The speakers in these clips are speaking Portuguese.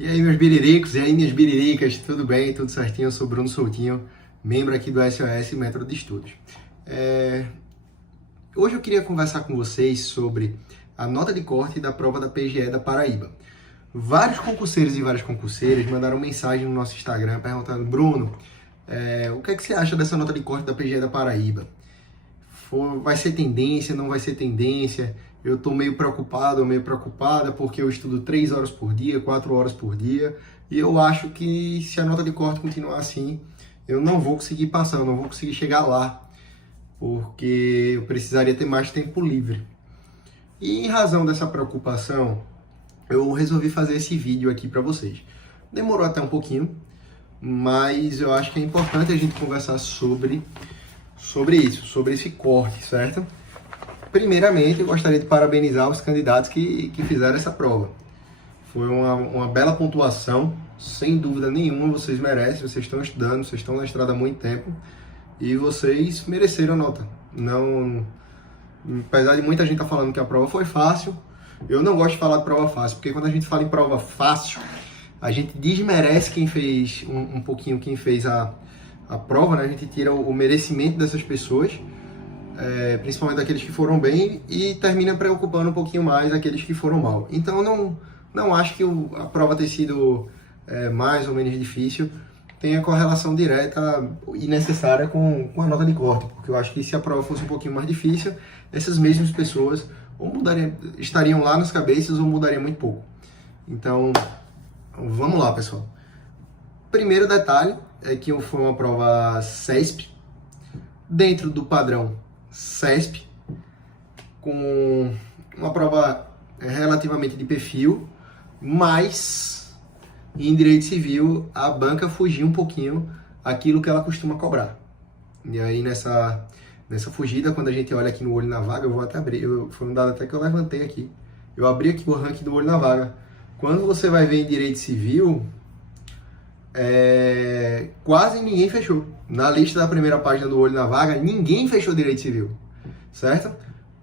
E aí, meus biriricos, e aí, minhas biriricas, tudo bem? Tudo certinho? Eu sou Bruno Soutinho, membro aqui do SOS Método de Estudos. Hoje eu queria conversar com vocês sobre a nota de corte da prova da PGE da Paraíba. Vários concurseiros e várias concurseiras mandaram mensagem no nosso Instagram perguntando: Bruno, o que é que você acha dessa nota de corte da PGE da Paraíba? Vai ser tendência, não vai ser tendência? Eu estou meio preocupado ou meio preocupada porque eu estudo 3 horas por dia, 4 horas por dia, e eu acho que se a nota de corte continuar assim, eu não vou conseguir passar, eu não vou conseguir chegar lá, porque eu precisaria ter mais tempo livre. E em razão dessa preocupação, eu resolvi fazer esse vídeo aqui para vocês. Demorou até um pouquinho, mas eu acho que é importante a gente conversar sobre isso, sobre esse corte, certo? Primeiramente, eu gostaria de parabenizar os candidatos que fizeram essa prova. Foi uma bela pontuação, sem dúvida nenhuma, vocês merecem, vocês estão estudando, vocês estão na estrada há muito tempo e vocês mereceram a nota. Não, apesar de muita gente estar falando que a prova foi fácil, eu não gosto de falar de prova fácil, porque quando a gente fala em prova fácil, a gente desmerece quem fez um pouquinho, quem fez a prova, né? A gente tira o merecimento dessas pessoas, principalmente daqueles que foram bem, e termina preocupando um pouquinho mais aqueles que foram mal. Então não acho que a prova ter sido mais ou menos difícil tenha correlação direta e necessária com a nota de corte, porque eu acho que se a prova fosse um pouquinho mais difícil, essas mesmas pessoas ou estariam lá nas cabeças ou mudaria muito pouco. Então, vamos lá, pessoal. Primeiro detalhe é que foi uma prova CESP, dentro do padrão CESP, com uma prova relativamente de perfil, mas em direito civil a banca fugiu um pouquinho aquilo que ela costuma cobrar. E aí nessa fugida, quando a gente olha aqui no olho na vaga, eu vou até abrir, foi um dado até que eu levantei aqui, eu abri aqui o ranking do olho na vaga. Quando você vai ver em direito civil, quase ninguém fechou. Na lista da primeira página do olho na vaga, ninguém fechou direito civil, certo?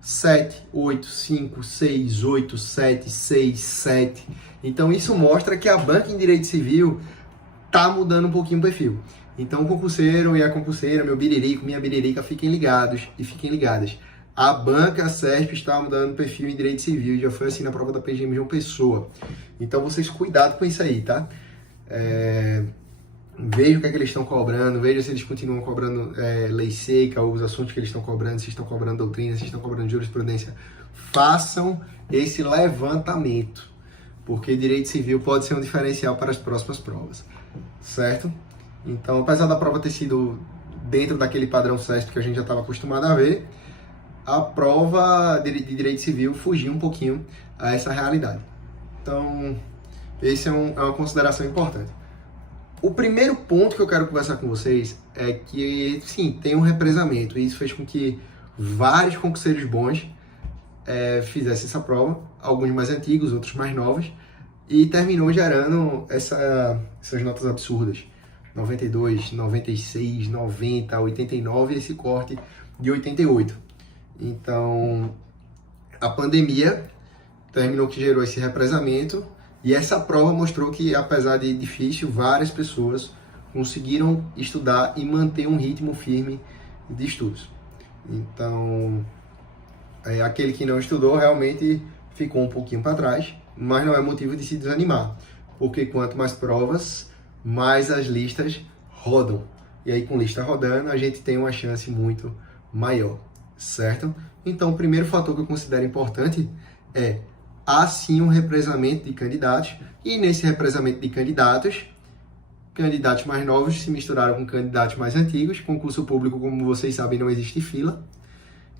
7, 8, 5, 6, 8, 7, 6, 7. Então isso mostra que a banca em direito civil tá mudando um pouquinho o perfil. Então o concurseiro e a concurseira, meu biririco, minha biririca, fiquem ligados e fiquem ligadas. A banca CESP está mudando o perfil em direito civil, já foi assim na prova da PGM de uma pessoa. Então vocês cuidado com isso aí, tá? Veja o que é que eles estão cobrando, veja se eles continuam cobrando lei seca, ou os assuntos que eles estão cobrando, se estão cobrando doutrina, se estão cobrando jurisprudência. Façam esse levantamento, porque direito civil pode ser um diferencial para as próximas provas, certo? Então, apesar da prova ter sido dentro daquele padrão CESP que a gente já estava acostumado a ver, a prova de direito civil fugiu um pouquinho a essa realidade. Então, esse é uma consideração importante. O primeiro ponto que eu quero conversar com vocês é que, sim, tem um represamento, e isso fez com que vários concurseiros bons fizessem essa prova, alguns mais antigos, outros mais novos, e terminou gerando essas notas absurdas. 92, 96, 90, 89 e esse corte de 88. Então, a pandemia terminou que gerou esse represamento, e essa prova mostrou que, apesar de difícil, várias pessoas conseguiram estudar e manter um ritmo firme de estudos. Então, aquele que não estudou realmente ficou um pouquinho para trás, mas não é motivo de se desanimar, porque quanto mais provas, mais as listas rodam. E aí, com lista rodando, a gente tem uma chance muito maior, certo? Então, o primeiro fator que eu considero importante há sim um represamento de candidatos, e nesse represamento de candidatos mais novos se misturaram com candidatos mais antigos. Concurso público, como vocês sabem, não existe fila,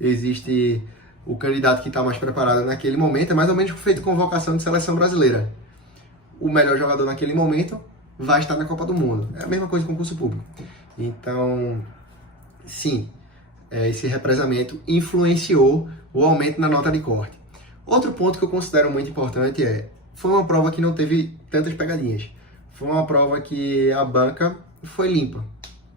existe o candidato que está mais preparado naquele momento, é mais ou menos feito convocação de seleção brasileira. O melhor jogador naquele momento vai estar na Copa do Mundo. É a mesma coisa com concurso público. Então, sim, esse represamento influenciou o aumento na nota de corte. Outro ponto que eu considero muito importante foi uma prova que não teve tantas pegadinhas. Foi uma prova que a banca foi limpa.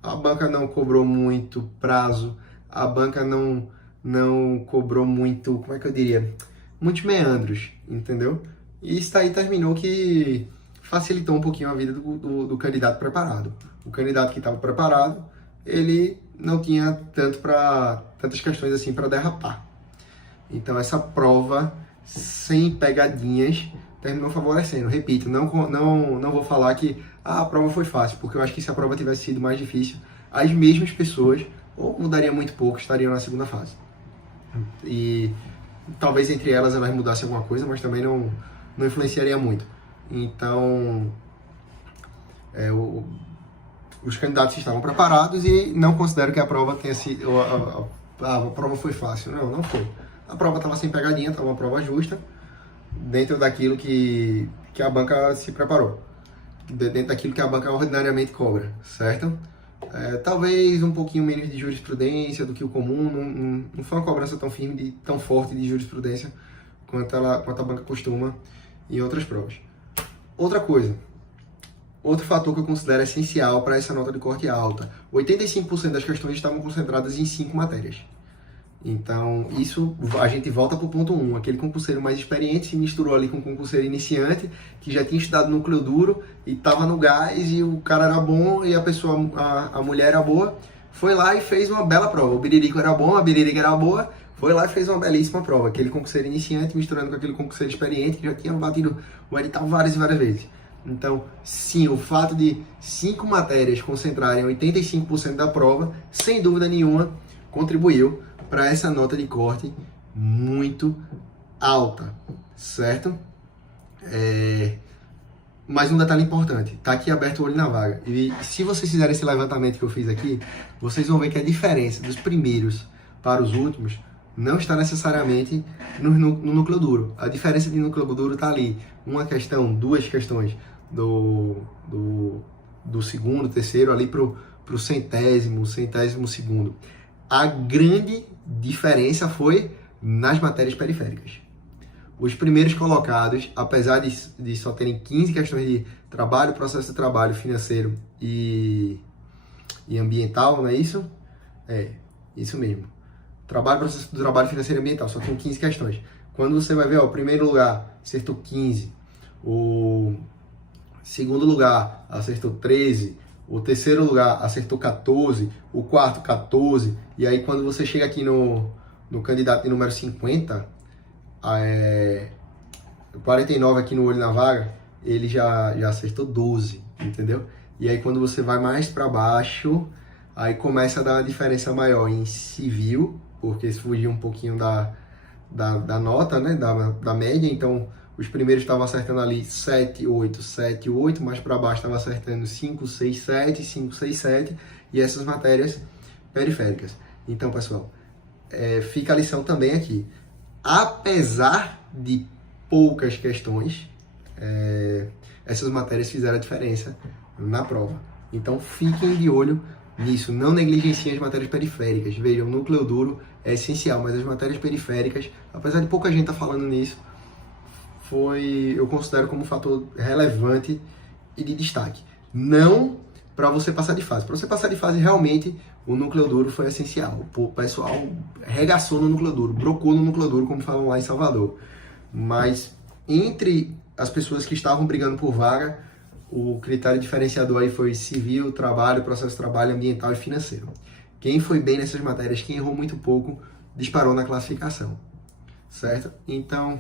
A banca não cobrou muito prazo, a banca não cobrou muito, como é que eu diria? Muitos meandros, entendeu? E isso aí terminou que facilitou um pouquinho a vida do candidato preparado. O candidato que estava preparado, ele não tinha tantas questões assim para derrapar. Então essa prova sem pegadinhas terminou favorecendo. Repito, não vou falar que a prova foi fácil, porque eu acho que se a prova tivesse sido mais difícil, as mesmas pessoas, ou mudaria muito pouco, estariam na segunda fase. E talvez entre elas mudassem alguma coisa, mas também não influenciaria muito. Então, os candidatos estavam preparados e não considero que a prova tenha sido... A prova foi fácil. Não foi. A prova estava sem pegadinha, estava uma prova justa, dentro daquilo que a banca se preparou. Dentro daquilo que a banca ordinariamente cobra, certo? Talvez um pouquinho menos de jurisprudência do que o comum, não foi uma cobrança tão firme, tão forte de jurisprudência quanto a banca costuma em outras provas. Outra coisa, outro fator que eu considero essencial para essa nota de corte alta, 85% das questões estavam concentradas em 5 matérias. Então, isso a gente volta para o ponto 1. Aquele concurseiro mais experiente se misturou ali com um concurseiro iniciante, que já tinha estudado núcleo duro e estava no gás, e o cara era bom e a mulher era boa, foi lá e fez uma bela prova. O biririco era bom, a biririca era boa, foi lá e fez uma belíssima prova. Aquele concurseiro iniciante misturando com aquele concurseiro experiente que já tinha batido o edital várias e várias vezes. Então, sim, o fato de 5 matérias concentrarem 85% da prova, sem dúvida nenhuma, contribuiu para essa nota de corte muito alta, certo? Mais um detalhe importante, tá aqui aberto o olho na vaga. E se vocês fizerem esse levantamento que eu fiz aqui, vocês vão ver que a diferença dos primeiros para os últimos não está necessariamente no núcleo duro. A diferença de núcleo duro está ali. Uma questão, 2 questões do segundo, terceiro, ali pro centésimo segundo. A grande diferença foi nas matérias periféricas. Os primeiros colocados, apesar de só terem 15 questões de trabalho, processo de trabalho, financeiro e ambiental, não é isso? Isso mesmo. Processo de trabalho, financeiro e ambiental, só tem 15 questões. Quando você vai ver, o primeiro lugar acertou 15, o segundo lugar acertou 13, o terceiro lugar acertou 14, o quarto 14, e aí quando você chega aqui no candidato de número 50, 49 aqui no olho na vaga, ele já acertou 12, entendeu? E aí quando você vai mais para baixo, aí começa a dar uma diferença maior em civil, porque isso fugiu um pouquinho da nota, né, da média. Então os primeiros estavam acertando ali 7, 8, 7, 8, mais para baixo estava acertando 5, 6, 7, 5, 6, 7, e essas matérias periféricas. Então, pessoal, fica a lição também aqui. Apesar de poucas questões, essas matérias fizeram a diferença na prova. Então, fiquem de olho nisso. Não negligenciem as matérias periféricas. Vejam, o núcleo duro é essencial, mas as matérias periféricas, apesar de pouca gente estar falando nisso, eu considero como um fator relevante e de destaque. Não para você passar de fase. Para você passar de fase, realmente, o núcleo duro foi essencial. O pessoal regaçou no núcleo duro, brocou no núcleo duro, como falam lá em Salvador. Mas, entre as pessoas que estavam brigando por vaga, o critério diferenciador aí foi civil, trabalho, processo de trabalho, ambiental e financeiro. Quem foi bem nessas matérias, quem errou muito pouco, disparou na classificação. Certo? Então,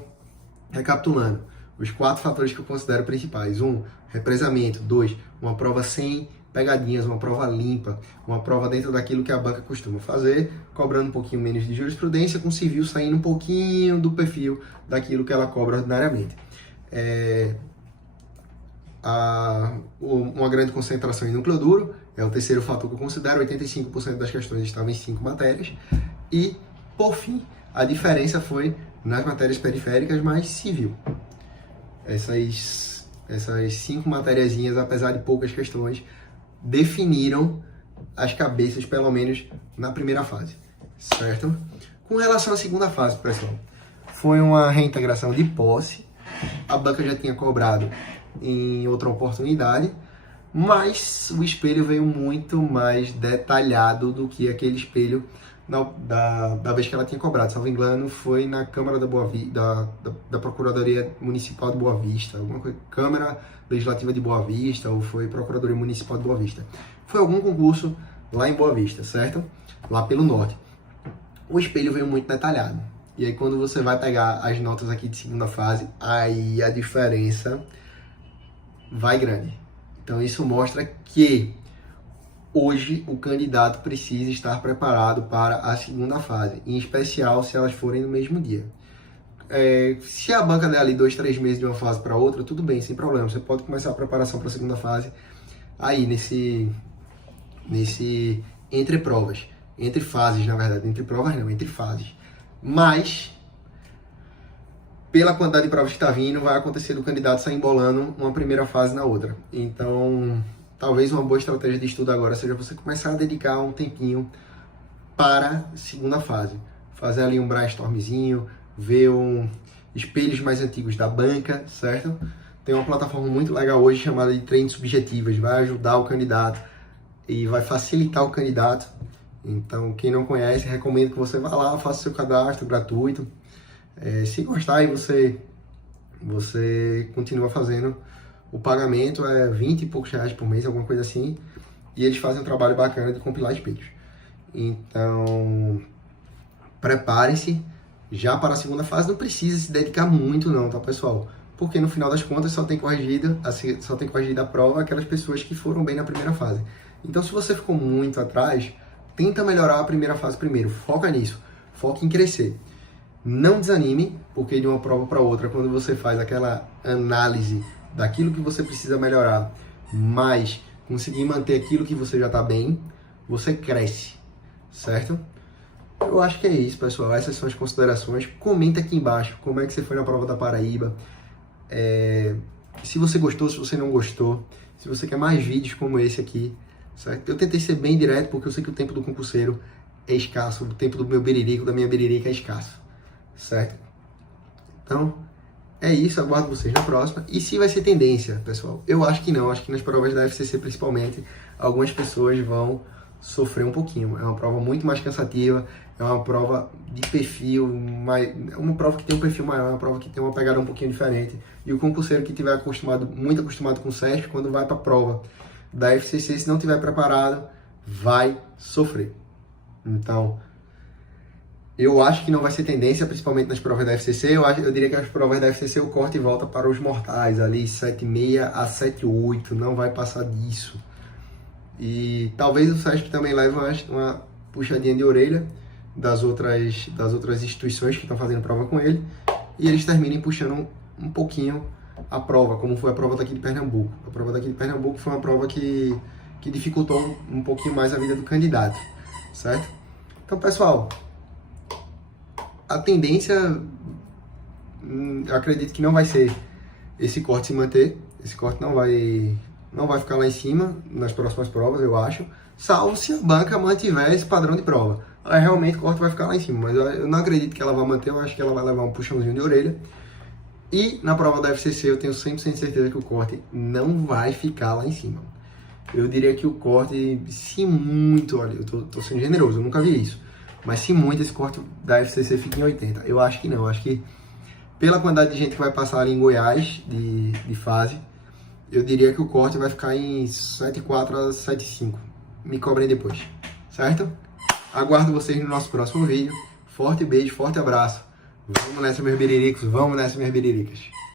recapitulando, os 4 fatores que eu considero principais. 1, represamento. 2, uma prova sem pegadinhas, uma prova limpa, uma prova dentro daquilo que a banca costuma fazer, cobrando um pouquinho menos de jurisprudência, com civil saindo um pouquinho do perfil daquilo que ela cobra ordinariamente. Uma grande concentração em núcleo duro é o terceiro fator que eu considero. 85% das questões estavam em 5 matérias. E, por fim, a diferença foi nas matérias periféricas mais civil. Essas 5 matériazinhas, apesar de poucas questões, definiram as cabeças, pelo menos na primeira fase, certo? Com relação à segunda fase, pessoal, foi uma reintegração de posse. A banca já tinha cobrado em outra oportunidade, mas o espelho veio muito mais detalhado do que aquele espelho da vez que ela tinha cobrado. Se não me engano, foi na Câmara da Procuradoria Municipal de Boa Vista, alguma coisa, Câmara Legislativa de Boa Vista, ou foi Procuradoria Municipal de Boa Vista. Foi algum concurso lá em Boa Vista, certo? Lá pelo norte. O espelho veio muito detalhado. E aí quando você vai pegar as notas aqui de segunda fase, aí a diferença vai grande. Então isso mostra que hoje o candidato precisa estar preparado para a segunda fase, em especial se elas forem no mesmo dia. Se a banca der ali 2, 3 meses de uma fase para outra, tudo bem, sem problema. Você pode começar a preparação para a segunda fase aí nesse entre provas, entre fases, na verdade, entre provas não, entre fases. Mas pela quantidade de provas que está vindo, vai acontecer do candidato sair embolando uma primeira fase na outra. Então, talvez uma boa estratégia de estudo agora seja você começar a dedicar um tempinho para a segunda fase. Fazer ali um brainstormzinho, ver espelhos mais antigos da banca, certo? Tem uma plataforma muito legal hoje chamada de treinos subjetivos, vai ajudar o candidato e vai facilitar o candidato. Então, quem não conhece, recomendo que você vá lá, faça seu cadastro gratuito. Se gostar, aí você continua fazendo o pagamento, 20 e poucos reais por mês, alguma coisa assim, e eles fazem um trabalho bacana de compilar espelhos. Então, preparem-se já para a segunda fase, não precisa se dedicar muito não, tá pessoal? Porque no final das contas só tem corrigido a prova aquelas pessoas que foram bem na primeira fase. Então, se você ficou muito atrás, tenta melhorar a primeira fase primeiro, foca nisso, foca em crescer. Não desanime, porque de uma prova para outra, quando você faz aquela análise daquilo que você precisa melhorar, mas conseguir manter aquilo que você já está bem, você cresce, certo? Eu acho que é isso, pessoal. Essas são as considerações. Comenta aqui embaixo como é que você foi na prova da Paraíba. Se você gostou, se você não gostou, se você quer mais vídeos como esse aqui, certo? Eu tentei ser bem direto, porque eu sei que o tempo do concurseiro é escasso, o tempo do meu beririco, da minha beririca é escasso, certo? Então, é isso, aguardo vocês na próxima. E se vai ser tendência, pessoal? Eu acho que não, acho que nas provas da FCC principalmente, algumas pessoas vão sofrer um pouquinho. É uma prova muito mais cansativa, é uma prova de perfil, é uma prova que tem um perfil maior, é uma prova que tem uma pegada um pouquinho diferente. E o concurseiro que estiver muito acostumado com o SESP, quando vai para a prova da FCC, se não estiver preparado, vai sofrer. Então, eu acho que não vai ser tendência, principalmente nas provas da FCC. Eu diria que as provas da FCC o corte volta para os mortais, ali 7,6 a 7,8, não vai passar disso. E talvez o SESP também leve uma puxadinha de orelha das outras instituições que estão fazendo prova com ele, e eles terminem puxando um pouquinho a prova, como foi a prova daqui de Pernambuco. A prova daqui de Pernambuco foi uma prova que dificultou um pouquinho mais a vida do candidato, certo? Então, pessoal, a tendência, eu acredito que não vai ser esse corte se manter. Esse corte não vai ficar lá em cima nas próximas provas, eu acho, salvo se a banca mantiver esse padrão de prova. Aí realmente o corte vai ficar lá em cima, mas eu não acredito que ela vai manter, eu acho que ela vai levar um puxãozinho de orelha. E na prova da FCC eu tenho 100% de certeza que o corte não vai ficar lá em cima. Eu diria que o corte, se muito, olha, eu tô sendo generoso, eu nunca vi isso, mas se muito esse corte da FCC fica em 80. Eu acho que não, eu acho que pela quantidade de gente que vai passar ali em Goiás de fase, eu diria que o corte vai ficar em 7,4 a 7,5. Me cobrem depois, certo? Aguardo vocês no nosso próximo vídeo. Forte beijo, forte abraço. Vamos nessa, meus beriricos. Vamos nessa, minhas beriricas.